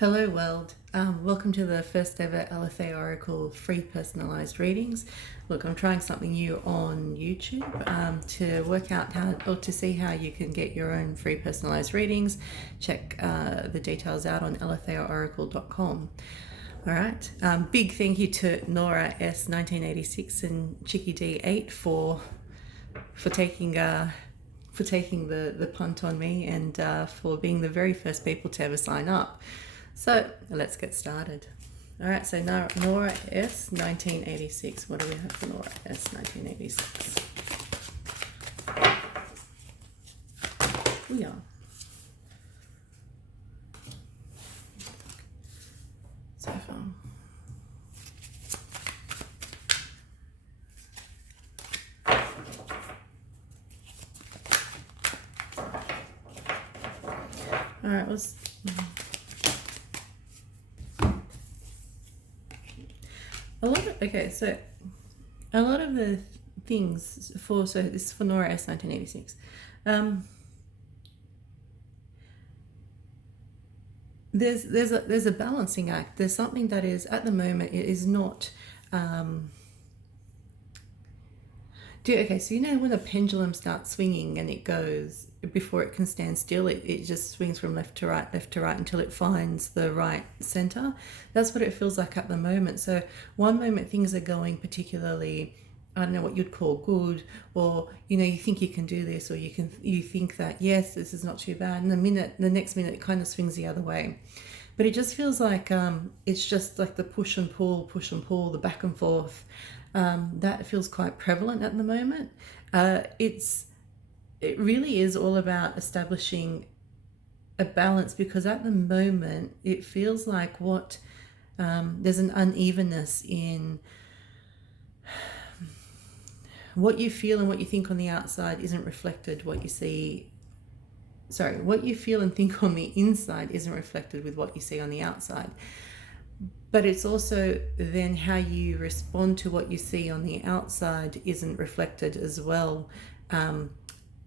Hello world, welcome to the first ever Aletheia Oracle free personalized readings. Look, I'm trying something new on YouTube to work out how, or to see how you can get your own free personalized readings. Check the details out on aletheiaoracle.com. Alright, big thank you to Nora S 1986 and Chicky D8 for taking the punt on me and for being the very first people to ever sign up. So let's get started. All right, so Nora S 1986. What do we have for Nora S 1986? We are. So far. All right, let's. So a lot of the things so this is for Nora S 1986. There's a balancing act. There's something that is at the moment it is not. Okay, so you know when a pendulum starts swinging and it goes, before it can stand still, it just swings from left to right until it finds the right center. That's what it feels like at the moment. So one moment things are going particularly, I don't know what you'd call good, or you think you can do this, or you think that yes, this is not too bad, and the next minute it kind of swings the other way. But it just feels like it's just like the push and pull, the back and forth. That feels quite prevalent at the moment. It really is all about establishing a balance, because at the moment it feels like there's an unevenness in what you feel and what you think on the outside isn't reflected what you feel and think on the inside isn't reflected with what you see on the outside. But it's also then how you respond to what you see on the outside isn't reflected as well.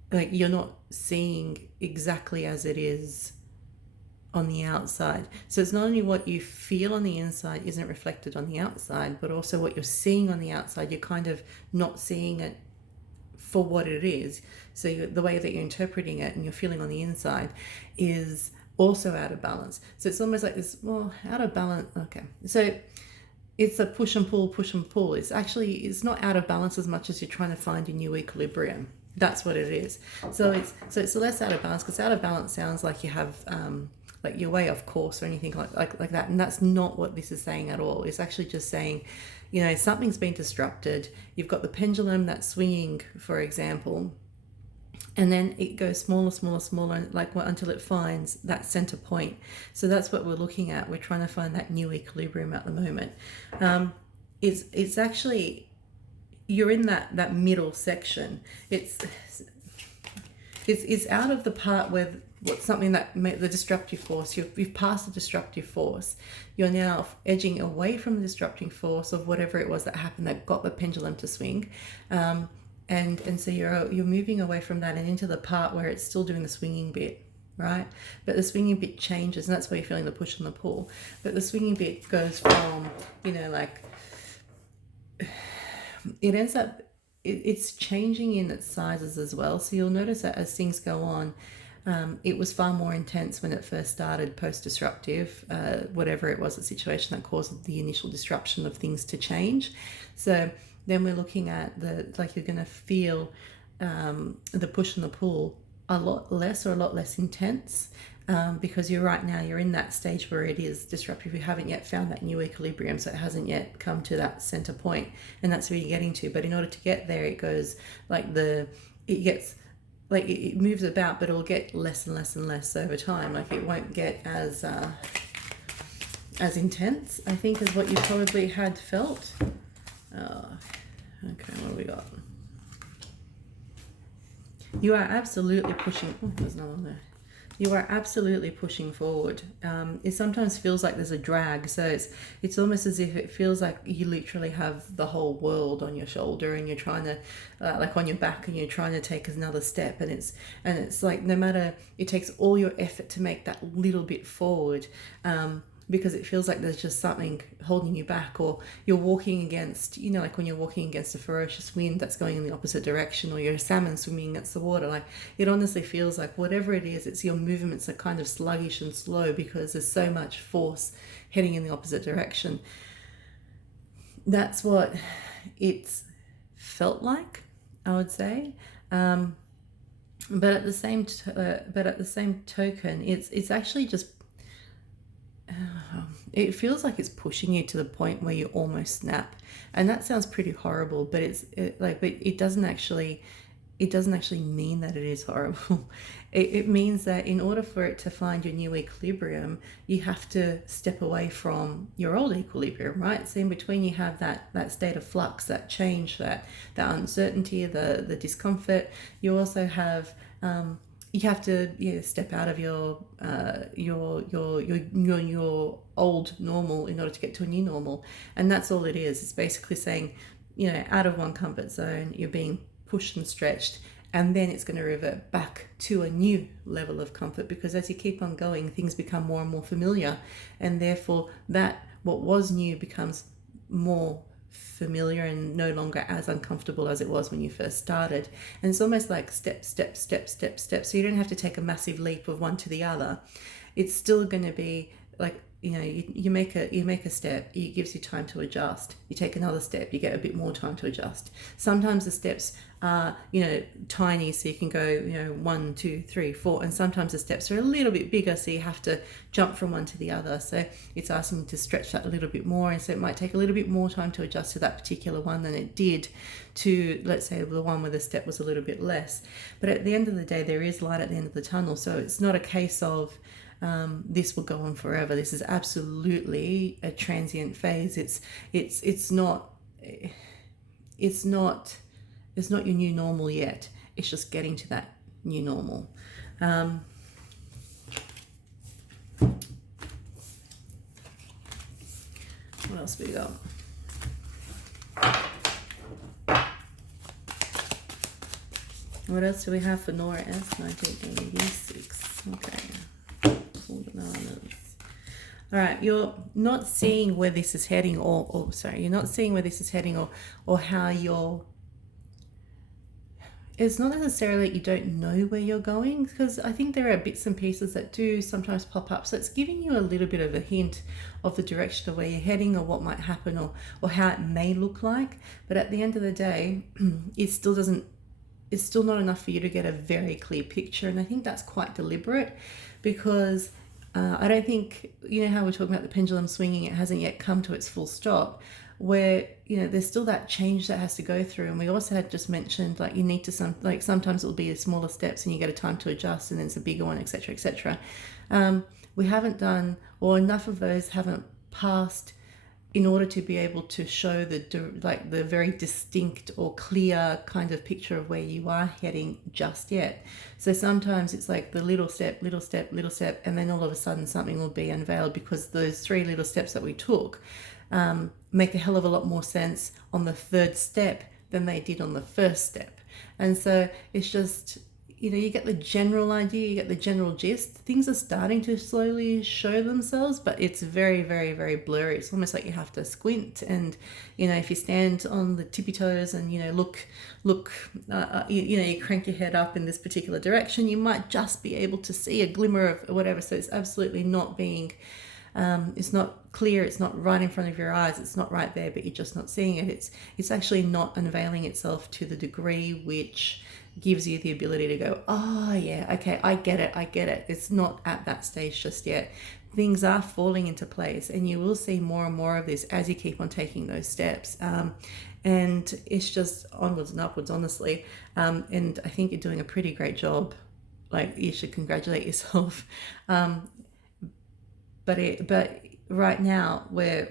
Like you're not seeing exactly as it is on the outside. So it's not only what you feel on the inside isn't reflected on the outside, but also what you're seeing on the outside, you're kind of not seeing it for what it is. So the way that you're interpreting it and you're feeling on the inside is also out of balance. So it's almost like this, out of balance. Okay, so it's a push and pull. It's not out of balance as much as you're trying to find a new equilibrium. That's what it is. So it's less out of balance, because out of balance sounds like you have like you're way off course or anything like that, and that's not what this is saying at all. It's actually just saying, something's been disrupted. You've got the pendulum that's swinging, for example, and then it goes smaller, until it finds that center point. So that's what we're looking at. We're trying to find that new equilibrium at the moment. It's actually, you're in that middle section. It's out of the part where what's something that the destructive force. You've passed the destructive force. You're now edging away from the disrupting force of whatever it was that happened that got the pendulum to swing. And so you're moving away from that and into the part where it's still doing the swinging bit, right? But the swinging bit changes, and that's where you're feeling the push and the pull. But the swinging bit goes from, it ends up, it's changing in its sizes as well. So you'll notice that as things go on, it was far more intense when it first started post-disruptive, whatever it was, the situation that caused the initial disruption of things to change. So then we're looking at you're going to feel the push and the pull a lot less intense, because you're in that stage where it is disruptive. You haven't yet found that new equilibrium, so it hasn't yet come to that center point, and that's where you're getting to. But in order to get there, it goes it moves about, but it'll get less and less over time. Like it won't get as intense, I think, as what you probably had felt. Okay, what do we got? You are absolutely pushing. Oh, there's no one there. You are absolutely pushing forward. It sometimes feels like there's a drag, so it's almost as if it feels like you literally have the whole world on your shoulder, and you're trying to, like on your back, and you're trying to take another step, and it's like no matter, it takes all your effort to make that little bit forward. Because it feels like there's just something holding you back, or you're walking against, you know, like when you're walking against a ferocious wind that's going in the opposite direction, or you're a salmon swimming against the water. Like, it honestly feels like whatever it is, it's your movements are kind of sluggish and slow because there's so much force heading in the opposite direction. That's what it's felt like, I would say. But at the same token, it's actually just, it feels like it's pushing you to the point where you almost snap, and that sounds pretty horrible, but but it doesn't actually mean that it is horrible. It means that in order for it to find your new equilibrium, you have to step away from your old equilibrium, right? So in between, you have that state of flux, that change, that uncertainty, the discomfort. You also have you have to step out of your old normal in order to get to a new normal, and that's all it is. It's basically saying, out of one comfort zone, you're being pushed and stretched, and then it's going to revert back to a new level of comfort, because as you keep on going, things become more and more familiar, and therefore that what was new becomes more familiar and no longer as uncomfortable as it was when you first started. And it's almost like step, step, step, step, step. So you don't have to take a massive leap of one to the other. It's still going to be like, you make a step, it gives you time to adjust. You take another step, you get a bit more time to adjust. Sometimes the steps are, tiny, so you can go, 1, 2, 3, 4, and sometimes the steps are a little bit bigger, so you have to jump from one to the other. So it's asking you to stretch that a little bit more, and so it might take a little bit more time to adjust to that particular one than it did to, let's say, the one where the step was a little bit less. But at the end of the day, there is light at the end of the tunnel, so it's not a case of this will go on forever. This is absolutely a transient phase. It's not your new normal yet. It's just getting to that new normal. What else we got? What else do we have for Nora S 1986? Okay. All right, you're not seeing where this is heading, you're not seeing where this is heading, or how you're. It's not necessarily that you don't know where you're going, because I think there are bits and pieces that do sometimes pop up. So it's giving you a little bit of a hint of the direction of where you're heading, or what might happen, or how it may look like. But at the end of the day, it's still not enough for you to get a very clear picture. And I think that's quite deliberate, because I don't think, how we're talking about the pendulum swinging, it hasn't yet come to its full stop, where, there's still that change that has to go through. And we also had just mentioned, like, you need to sometimes it'll be smaller steps and you get a time to adjust, and then it's a bigger one, etc., etc. We haven't done, or enough of those haven't passed in order to be able to show the very distinct or clear kind of picture of where you are heading just yet. So sometimes it's like the little step, little step, little step, and then all of a sudden something will be unveiled, because those 3 little steps that we took make a hell of a lot more sense on the 3rd step than they did on the 1st step. And so it's just, you get the general idea, you get the general gist. Things are starting to slowly show themselves, but it's very, very, very blurry. It's almost like you have to squint, and, if you stand on the tippy toes and, look, you crank your head up in this particular direction, you might just be able to see a glimmer of whatever. So it's absolutely not being, it's not clear, it's not right in front of your eyes, it's not right there, but you're just not seeing it. It's actually not unveiling itself to the degree which gives you the ability to go, oh yeah, okay, I get it. It's not at that stage just yet. Things are falling into place, and you will see more and more of this as you keep on taking those steps. And it's just onwards and upwards, honestly. And I think you're doing a pretty great job. Like, you should congratulate yourself. But right now, I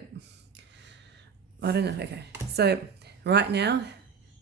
don't know. Okay, so right now,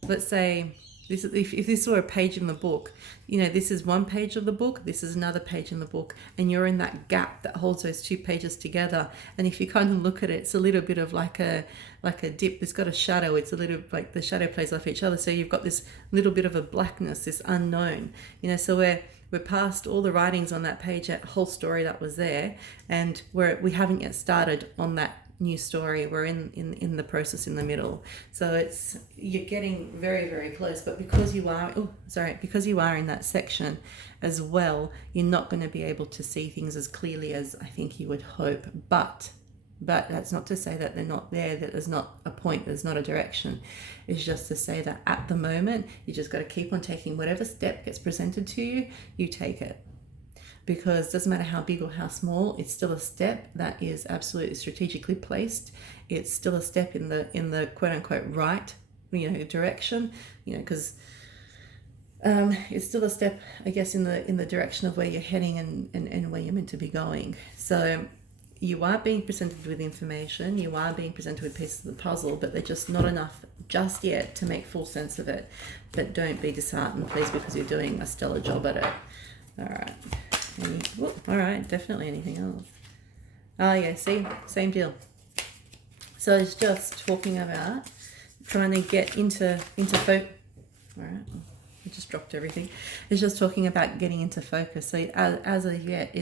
let's say This is, if this were a page in the book, you know, this is one page of the book, this is another page in the book, and you're in that gap that holds those two pages together. And if you kind of look at it, it's a little bit of like a dip. It's got a shadow. It's a little like the shadow plays off each other. So you've got this little bit of a blackness, this unknown, you know. So we're past all the writings on that page, that whole story that was there, and we haven't yet started on that new story. We're in the process in the middle. So you're getting very, very close. But because you are in that section as well, you're not going to be able to see things as clearly as I think you would hope. But that's not to say that they're not there, that there's not a point, there's not a direction. It's just to say that at the moment, you just got to keep on taking whatever step gets presented to you, you take it. Because it doesn't matter how big or how small, it's still a step that is absolutely strategically placed. It's still a step in the quote unquote right, you know, direction, you know, because it's still a step, I guess, in the direction of where you're heading and where you're meant to be going. So you are being presented with information, you are being presented with pieces of the puzzle, but they're just not enough just yet to make full sense of it. But don't be disheartened, please, because you're doing a stellar job at it. All right. All right, definitely anything else. Oh yeah, see, same deal. So it's just talking about trying to get into focus. All right, I just dropped everything. It's just talking about getting into focus. So as of yet,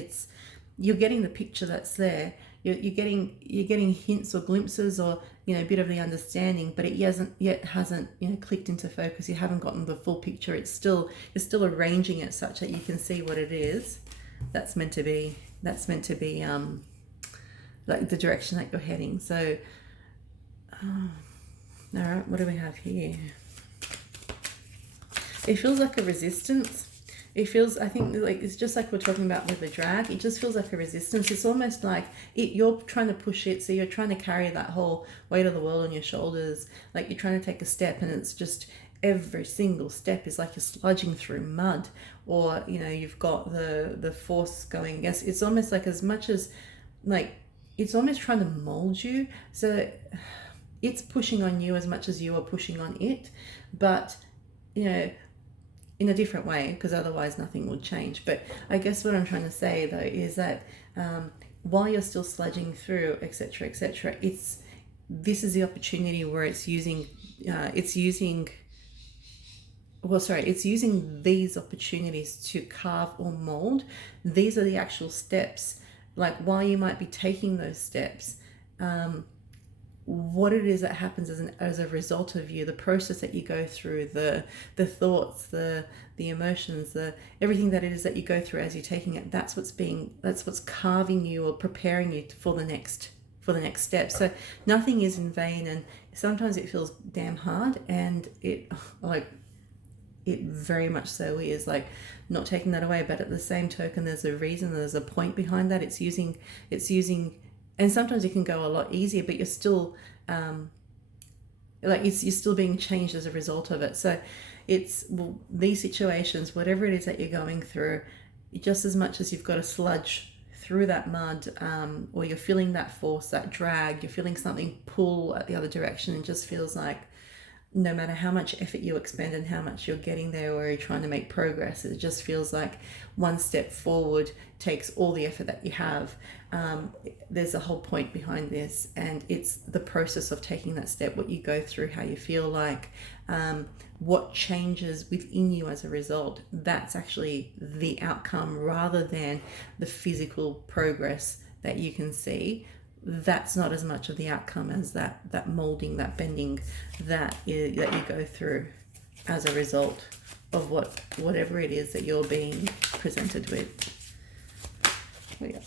you're getting the picture that's there. You're getting hints or glimpses or, you know, a bit of the understanding, but it hasn't you know, clicked into focus. You haven't gotten the full picture. You're still arranging it such that you can see what it is that's meant to be like the direction that you're heading. So all right, what do we have here? It feels like a resistance. It feels, I think, like it's just like we're talking about with the drag. It just feels like a resistance. It's almost like you're trying to push it. So you're trying to carry that whole weight of the world on your shoulders. Like you're trying to take a step, and it's just every single step is like you're sludging through mud, or, you know, you've got the force going against. It's almost like, as much as like it's almost trying to mold you. So it's pushing on you as much as you are pushing on it, but, you know, in a different way, because otherwise nothing would change. But I guess what I'm trying to say though is that while you're still sludging through, etc., this is the opportunity where it's using these opportunities to carve or mold. These are the actual steps. Like, while you might be taking those steps, what it is that happens as a result of you, the process that you go through, the thoughts, the emotions, everything that it is that you go through as you're taking it, that's what's carving you or preparing you for the next step. So nothing is in vain, and sometimes it feels damn hard, and it very much so is, like, not taking that away. But at the same token, there's a reason, there's a point behind that. It's using, and sometimes it can go a lot easier, but you're still you're still being changed as a result of it. So these situations, whatever it is that you're going through, just as much as you've got to sludge through that mud, or you're feeling that force, that drag, you're feeling something pull at the other direction, it just feels like no matter how much effort you expend and how much you're getting there, or you're trying to make progress, it just feels like one step forward takes all the effort that you have. There's a whole point behind this, and it's the process of taking that step, what you go through, how you feel like, what changes within you as a result. That's actually the outcome, rather than the physical progress that you can see. That's not as much of the outcome as that molding, that bending that you go through as a result of whatever it is that you're being presented with. Oh, yeah.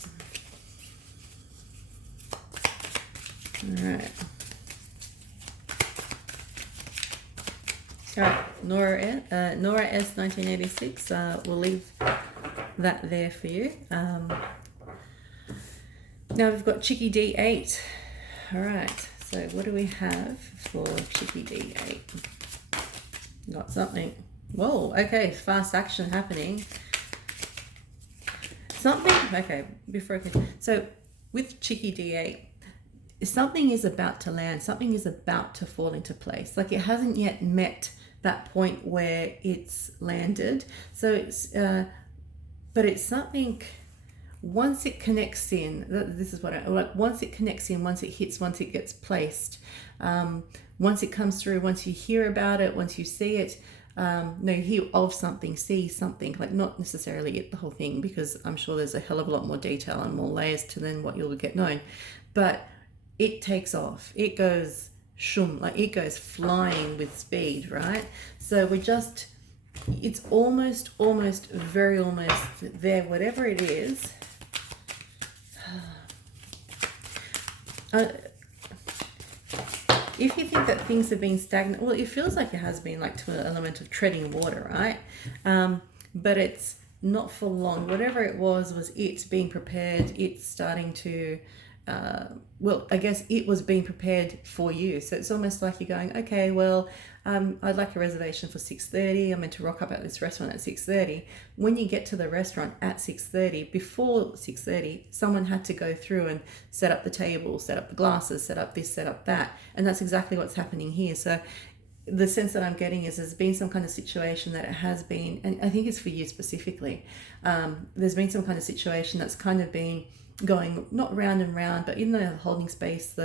All right, Nora S 1986. We'll leave that there for you. Now we've got Chicky D8. All right, so what do we have for Chicky D8? Got something. Whoa, okay, fast action happening. Okay, before I can. So with Chicky D8, something is about to land. Something is about to fall into place. Like, it hasn't yet met that point where it's landed. So it's but it's something, once it connects in, this is what I like, once it connects in, once it hits, once it gets placed, once it comes through, once you hear about it, once you see it, no, hear of something, see something, like not necessarily get the whole thing, because I'm sure there's a hell of a lot more detail and more layers to then what you'll get known, but it takes off, it goes shum, like it goes flying with speed, right? So it's almost very almost there, whatever it is. If you think that things have been stagnant, well, it feels like it has been, like to an element of treading water, right? But it's not for long. Whatever it was it being prepared, it's starting to, well, I guess it was being prepared for you. So it's almost like you're going, okay, well, I'd like a reservation for 6:30. I'm meant to rock up at this restaurant at 6:30. When you get to the restaurant at 6:30, before 6:30, someone had to go through and set up the table, set up the glasses, set up this, set up that. And that's exactly what's happening here. So the sense that I'm getting is there's been some kind of situation that it has been, and I think it's for you specifically, there's been some kind of situation that's kind of been going, not round and round, but in the holding space,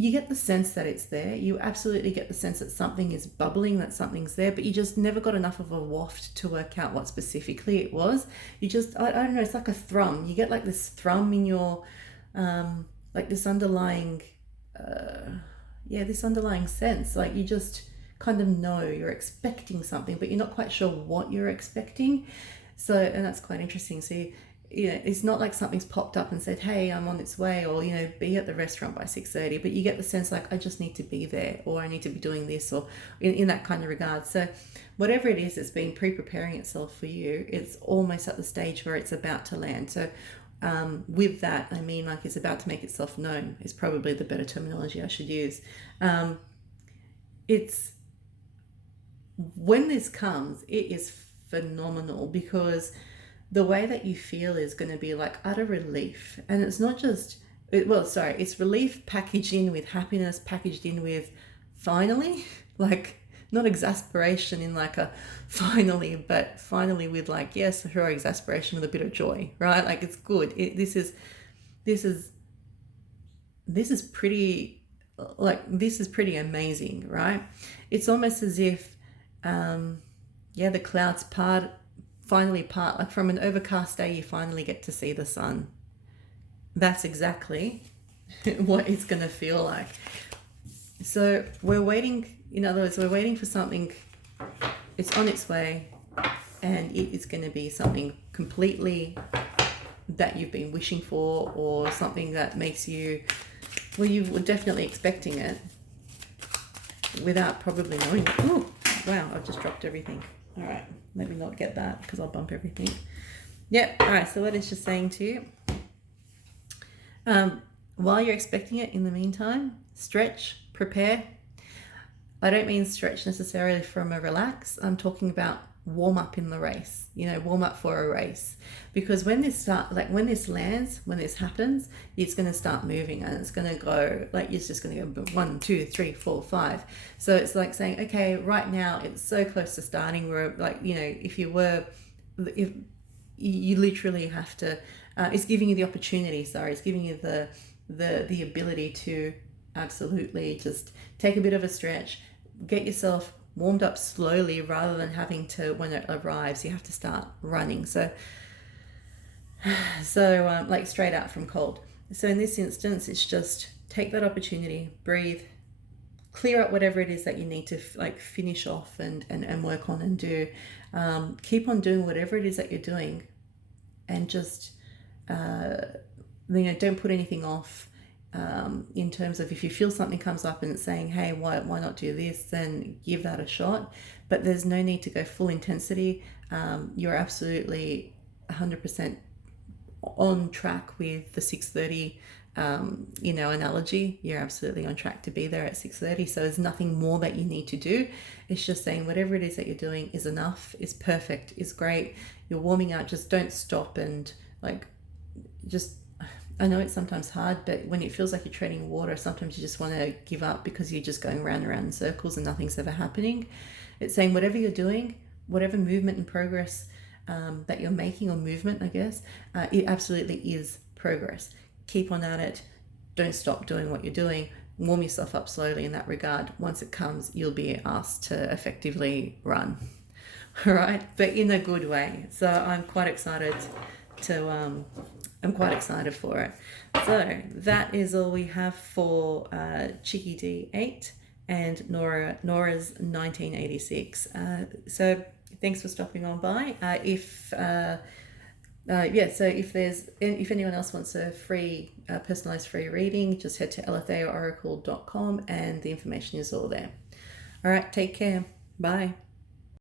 you get the sense that it's there. You absolutely get the sense that something is bubbling, that something's there, but you just never got enough of a waft to work out what specifically it was. You just, I don't know, it's like a thrum. You get like this thrum in your, like this underlying, this underlying sense. Like you just kind of know you're expecting something, but you're not quite sure what you're expecting. So, and that's quite interesting. So it's not like something's popped up and said, hey, I'm on its way, or, be at the restaurant by 6:30, but you get the sense like, I just need to be there, or I need to be doing this, or in that kind of regard. So whatever it is that's been pre-preparing itself for you, it's almost at the stage where it's about to land. So with that, I mean, like, it's about to make itself known is probably the better terminology I should use. It's, when this comes, it is phenomenal, because the way that you feel is going to be like utter relief. And it's not just, it's relief packaged in with happiness, packaged in with finally, like not exasperation in like a finally, but finally with like, yes, sure, exasperation with a bit of joy, right? Like it's good. This is pretty amazing, right? It's almost as if, the clouds finally part, like from an overcast day, you finally get to see the sun. That's exactly what it's going to feel like. So we're waiting, in other words, we're waiting for something, it's on its way, and it is going to be something completely that you've been wishing for, or something that makes you, well, you were definitely expecting it without probably knowing it. Oh, wow, I've just dropped everything. All right, let me not get that, because I'll bump everything. Yep. All right, so what it's just saying to you, while you're expecting it, in the meantime, stretch, prepare. I don't mean stretch necessarily from a relax. I'm talking about warm up in the race, warm up for a race. Because when this lands, when this happens, it's going to start moving, and it's going to go, like, it's just going to go 1, 2, 3, 4, 5. So it's like saying, okay, right now it's so close to starting, where, like, if you literally have to, it's giving you the opportunity, it's giving you the ability to absolutely just take a bit of a stretch, get yourself warmed up slowly, rather than having to, when it arrives, you have to start running. So like straight out from cold. So in this instance, it's just take that opportunity, breathe, clear up whatever it is that you need to like finish off and work on and do. Keep on doing whatever it is that you're doing, and just don't put anything off. In terms of, if you feel something comes up and it's saying, hey, why not do this, then give that a shot. But there's no need to go full intensity. You're absolutely 100% on track with the 6:30 analogy. You're absolutely on track to be there at 6:30. So there's nothing more that you need to do. It's just saying whatever it is that you're doing is enough, is perfect, is great. You're warming up. Just don't stop and like just I know it's sometimes hard, but when it feels like you're treading water, sometimes you just want to give up because you're just going round and round in circles and nothing's ever happening. It's saying whatever you're doing, whatever movement and progress that you're making, or movement, I guess, it absolutely is progress. Keep on at it. Don't stop doing what you're doing. Warm yourself up slowly in that regard. Once it comes, you'll be asked to effectively run. All right, but in a good way. So I'm quite excited for it. So that is all we have for Chicky D8 and Nora's 1986. So thanks for stopping on by. So if anyone else wants a free personalized free reading, just head to aletheiaoracle.com and the information is all there. All right, take care. Bye.